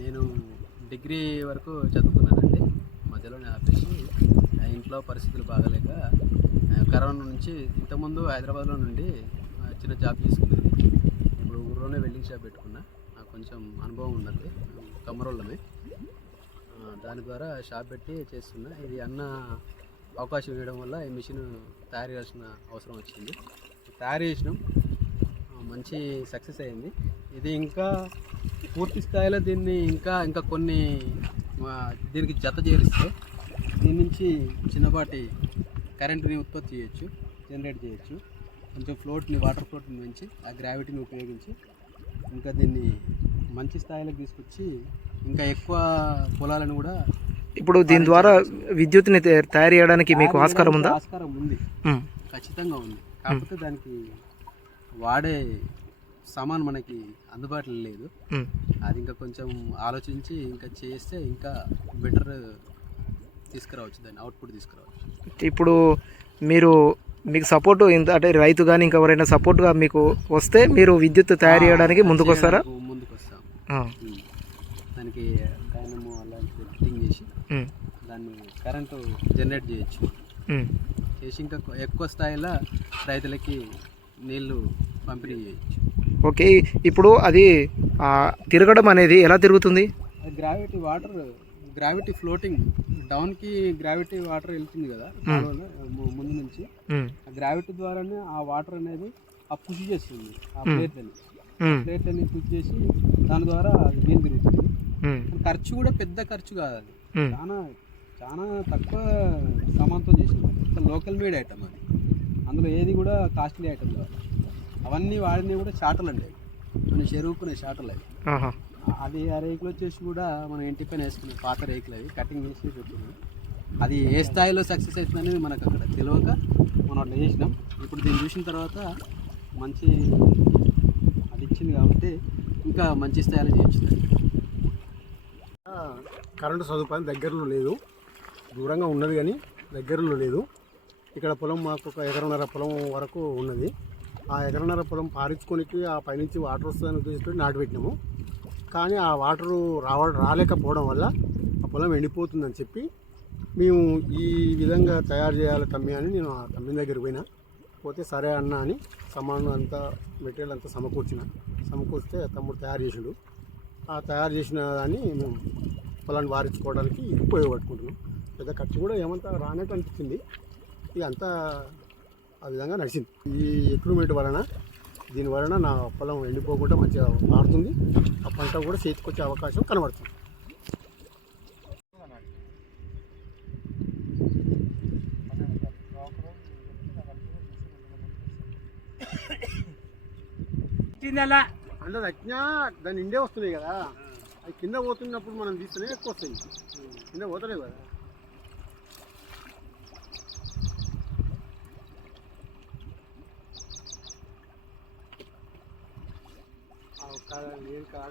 నేను డిగ్రీ వరకు చదువుకున్నానండి. మధ్యలోనే ఆపేసి ఇంట్లో పరిస్థితులు బాగాలేక కరోనా నుంచి ఇంతకుముందు హైదరాబాద్లో నుండి చిన్న జాబ్ చేసుకునేది. ఇప్పుడు ఊర్లోనే వెల్డింగ్ షాప్ పెట్టుకున్నా. నాకు కొంచెం అనుభవం ఉన్నది, కమ్మరోళ్ళమే. దాని ద్వారా షాప్ పెట్టి చేస్తున్నా. ఇది అన్న అవకాశం ఇవ్వడం వల్ల ఈ మిషన్ తయారు చేయాల్సిన అవసరం వచ్చింది. తయారు చేసినాం, మంచి సక్సెస్ అయింది. ఇది ఇంకా పూర్తి స్థాయిలో దీన్ని ఇంకా కొన్ని దీనికి జత చేరిస్తే దీని నుంచి చిన్నపాటి కరెంటుని ఉత్పత్తి చేయొచ్చు, జనరేట్ చేయొచ్చు. కొంచెం వాటర్ ఫ్లోట్ని పెంచి ఆ గ్రావిటీని ఉపయోగించి ఇంకా దీన్ని మంచి స్థాయిలోకి తీసుకొచ్చి ఇంకా ఎక్కువ పొలాలను కూడా ఇప్పుడు దీని ద్వారా విద్యుత్ని తయారు చేయడానికి మీకు ఆస్కారం ఉందా? ఆస్కారం ఉంది, ఖచ్చితంగా ఉంది. కాకపోతే దానికి వాడే సామాన్ మనకి అందుబాటులో లేదు. అది ఇంకా కొంచెం ఆలోచించి ఇంకా చేస్తే ఇంకా బెటర్ తీసుకురావచ్చు, దాన్ని అవుట్పుట్ తీసుకురావచ్చు. ఇప్పుడు మీకు సపోర్టు అంటే రైతు కానీ ఇంకెవరైనా సపోర్ట్గా మీకు వస్తే మీరు విద్యుత్ తయారు చేయడానికి ముందుకు వస్తారా? ముందుకు వస్తాం. దానికి డైనమో అలాంటివి ఫిట్టింగ్ చేసి దాన్ని కరెంటు జనరేట్ చేయొచ్చు. చేసి ఇంకా ఎక్కువ స్థాయిలో రైతులకి నీళ్లు పంపిణీ చేయొచ్చు. ఓకే, ఇప్పుడు అది తిరగడం అనేది ఎలా తిరుగుతుంది? గ్రావిటీ ఫ్లోటింగ్ డౌన్కి గ్రావిటీ వాటర్ వెళ్తుంది కదా ముందు నుంచి. ఆ గ్రావిటీ ద్వారానే ఆ వాటర్ అనేది పుష్ చేస్తుంది ఆ ప్లేట్లని పుష్ చేసి దాని ద్వారా నీళ్ళు తిరుగుతుంది. ఖర్చు కూడా పెద్ద ఖర్చు కాదు, అది చాలా తక్కువ సామాన్తో చేసినాం. లోకల్ మేడ్ ఐటమ్ అది, అందులో ఏది కూడా కాస్ట్లీ ఐటమ్ కాదు. అవన్నీ వాడినవి కూడా షాటలు అండి, కొన్ని చెరువుకునే షాటలు అవి. అది ఆ రేకులు వచ్చేసి కూడా మనం ఇంటి పైన వేసుకునే పాత రేకులు అవి కటింగ్ చేసి పెట్టుకున్నాం. అది ఏ స్థాయిలో సక్సెస్ అవుతుంది అనేది మనకు అక్కడ తెలియక మనం అట్లా చేసినాం. ఇప్పుడు దీన్ని చూసిన తర్వాత మంచి అది ఇచ్చింది కాబట్టి ఇంకా మంచి స్థాయిలో చేయించింది. కరెంటు సదుపాయం దగ్గరలో లేదు, దూరంగా ఉన్నది కానీ దగ్గరలో లేదు. ఇక్కడ పొలం మాకు ఒక ఎకరన్నర పొలం వరకు ఉన్నది. ఆ ఎకరన్నర పొలం పారించుకోనికి ఆ పైనుంచి వాటర్ వస్తుందని ఉద్దేశించి నాటుపెట్టినాము. కానీ ఆ వాటరు రాలేకపోవడం వల్ల ఆ పొలం ఎండిపోతుందని చెప్పి మేము ఈ విధంగా తయారు చేయాలి తమ్మి అని నేను ఆ తమ్మి దగ్గరికి పోతే సరే అన్న అని సామాను అంతా మెటీరియల్ అంతా సమకూర్చితే తమ్ముడు తయారు చేసాడు. ఆ తయారు చేసిన దాన్ని మేము పొలాన్ని వారించుకోవడానికి ఉపయోగపడుకుంటున్నాం. పెద్ద ఖర్చు కూడా ఏమంతా రానట్టు అనిపించింది. ఇక అంతా ఆ విధంగా నడిచింది. ఈ ఎక్విప్మెంట్ వలన దీని వలన నా పొలం ఎండిపోకుండా మంచిగా మారుతుంది. ఆ పంట కూడా చేతికొచ్చే అవకాశం కనబడుతుంది. అంటే తగ్గినా దాని నిండే వస్తున్నాయి కదా, అది కింద పోతున్నప్పుడు మనం తీస్తేనే ఎక్కువ వస్తాయి, కింద పోతలేవు కదా. నేను కాడ